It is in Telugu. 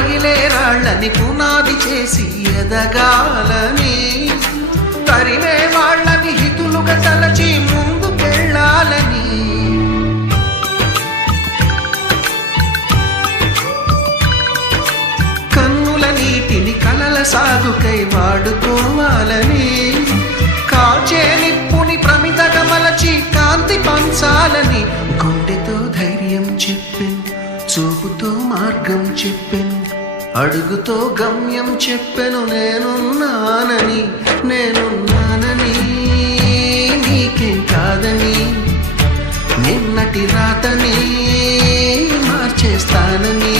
పగిలే రాళ్ళని పునాది చేసి ఎదగాలని, తరిమే వాళ్ళని హితులుగా తలచి ముందుకెళ్ళాలని, కన్నుల నీటిని కలల సాగుకై వాడుకోవాలని, కాచే నిప్పుని ప్రమిదగా మలచి కాంతి పంచాలని, గుండెతో ధైర్యం చెప్పెను, చూపుతో మార్గం చెప్పెను, అడుగుతో గమ్యం చెప్పెను, నేనున్నానని నేనున్నానని, నీకేం కాదని, నిన్నటి రాతని మార్చేస్తానని.